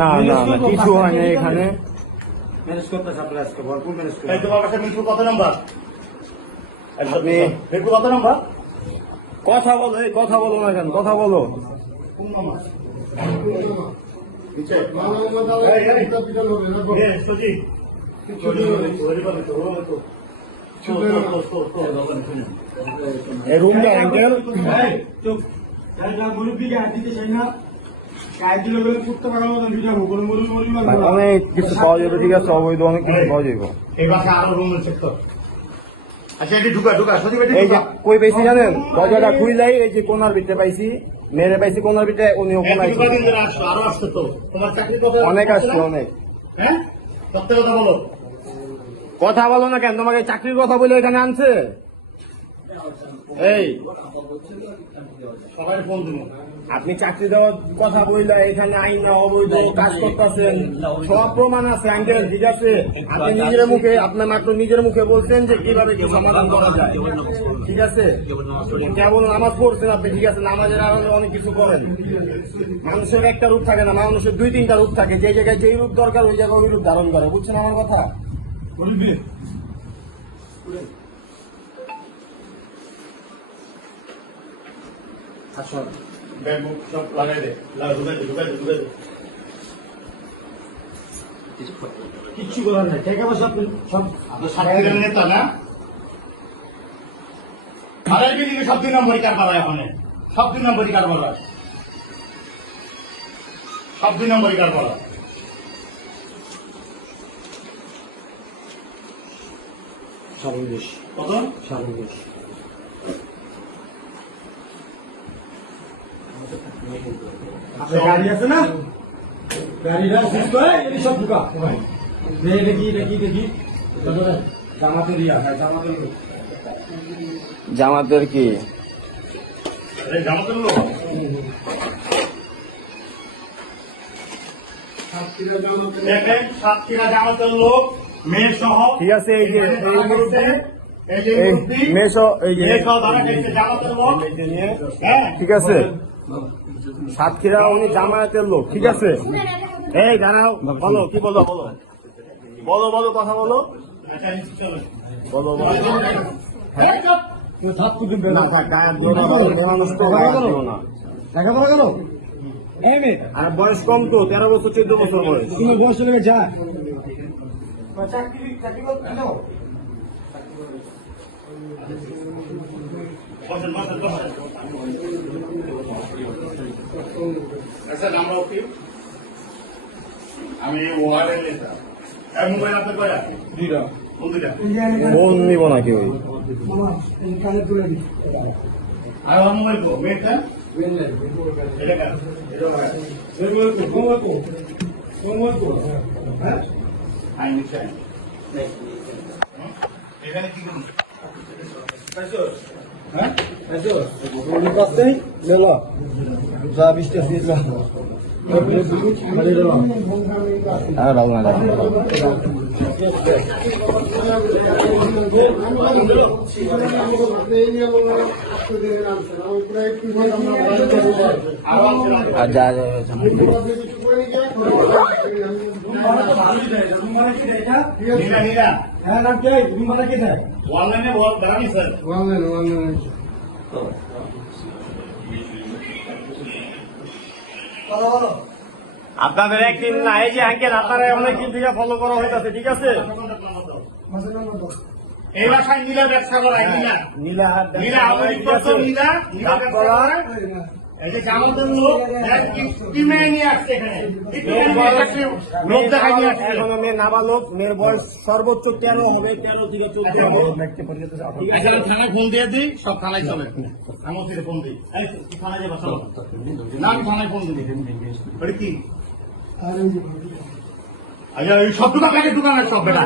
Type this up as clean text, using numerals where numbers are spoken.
না না না কিছু হয় না এখানে। কত নাম্বার আপনি কত নাম্বার কথা বলো, এই কথা বলো না কেন? কথা বলো। এই রুমটা অ্যাঙ্কেল অনেক কিছু পাওয়া যাবে, ঠিক আছে? অবৈধ অনেক কিছু পাওয়া যাবে। এই যে কই পাইছি জানেন? দরজাটা খুললাই এই যে কোনার ভিতরে পাইছি, মেরে পাইছি কোনার ভিতরে, উনিও কোনায় অনেক আসছে, অনেক। কথা বলো না কেন? তোমাকে চাকরির কথা বলে এখানে আনছে। এই আপনি চাকরি দেওয়ার কথা বললে এখানে আইন না অবৈধ কাজ করতেছেন, সব প্রমাণ আছে আঙ্কেল, ঠিক আছে? আপনি নিজের মুখে, আপনার মাত্র নিজের মুখে বলছেন যে কিভাবে কি সমাধান করা যায়, ঠিক আছে? কেবল নামাজ পড়ছেন আপনি, ঠিক আছে? নামাজের আড়ালে অনেক কিছু করেন। মানুষের একটা রূপ থাকে না, মানুষের 2-3টা রূপ থাকে। যে জায়গায় যেই রূপ দরকার ওই জায়গায় ওই রূপ ধারণ করে, বুঝছেন আমার কথা? কিচ্ছু করার নাই, টাকা পয়সা আপনি সব আপনার নেতা না। আড়াই বিল্ডিংয়ে সব 2 নম্বরই কারবার হয়, এখন সব 2 নম্বরই কারবার হয়, সব 2 নম্বরই কারবার হয়। কত গাড়ি আছে না, গাড়িটা সব ঢুকা দেখি জামাতের জামাতের কি জামাতের লোক দেখেন, সাতক্ষীরা জামাতের লোক মেয়ের সহ, ঠিক আছে? এই যে ঠিক আছে, সাতক্ষীরা উনি জামায়াতের লোক, ঠিক আছে? এই দাঁড়াও, বলো কি বলো, বলো বলো বলো কথা বলো, বলো আর বয়স কম তো, 13 বছর 14 বছর বয়স। বয়স চলে যা আমি ওয়ার্ডের নেতা। মোবাইল আপনার কয়টা? 2টা। কোন 2টা? ফোন নিব নাকি ওই আর মোবাইল কো মেয়েটা এটা কার? এটা মোবাইল কো হ্যাঁ আই নিচে এখানে কি করুন পাইছো? হ্যাঁ পাইছো? ওই পাশে লেলো যা 20টা সিট না আর বাবু না আর যা আপনাদের একদিন না, এই যে আঙ্কেল আপনারা অনেকদিন থেকে ফলো করা হইতেছে, ঠিক আছে? এই বাসায় নীলা ব্যবসা করায়, নীলা নীলা এই যে জামাতের লোক কি মেয়ে নিয়ে আসছে এখানে, লোক দেখাই নিয়ে আসছে। এখনো মেয়ে নাবালক, মেয়ের বয়স সর্বোচ্চ 13 হবে, 13 থেকে 14 হবে। থানায় ফোন দিয়ে দিই, সব থানায় চলে। আমার ফোন দিই, থানায় যাবো না, আমি থানায় ফোন দিই। কি আচ্ছা, সব দোকান সব বেটা